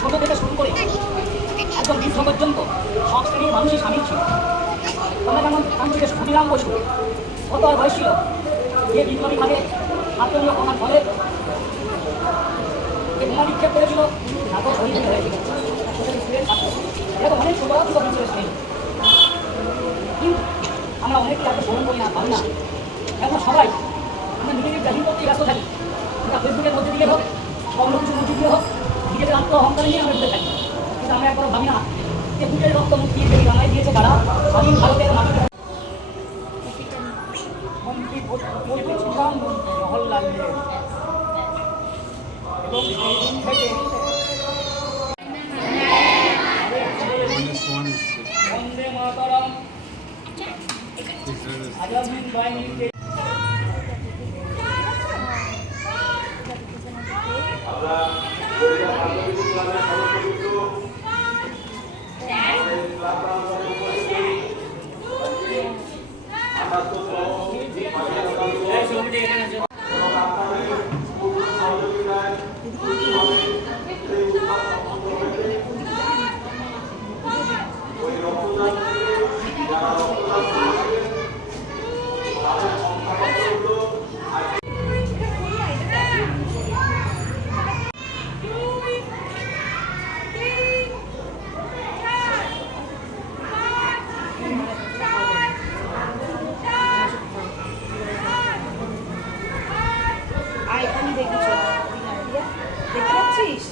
ছোট থেকে শুরু করে একদম বৃদ্ধ পর্যন্ত সব শ্রেণির মানুষই সামিল ছিল। তোমরা যেমন কাঞ্চিকে ক্ষুদিরাম বসু, কত আর বয়স ছিল? যে বিপ্লবীভাবে আত্মীয় কমার ফলে। যে নিক্ষেপ করেছিল এরকম অনেক ছোট ছোট বিপ্লবী শ্রেণি কিন্তু আমরা অনেকে তাকে স্মরণ করি না পারি না। এখন সবাই আমরা নিজেদের ব্যাধিং করতেই ব্যস্ত থাকি। সেটা ফেসবুকের মধ্যে দিয়ে হোক অন্য কিছু মধ্যে দিয়ে হোক নিজেদের আত্ম অহংকার নিয়ে আমরা থাকি কিন্তু আমরা একবার ভাবি না যে বুকের রক্ত মুখ যে বাংলায় দিয়েছে তারা স্বাধীন ভারতের মাটিতে মন্ত্রী মন্ত্রী জওহরলাল নেহরু এবং সেই দিন থেকে Minus one is six. Vande Mataram Israel is Azad Hind বাহিনীকে de precies.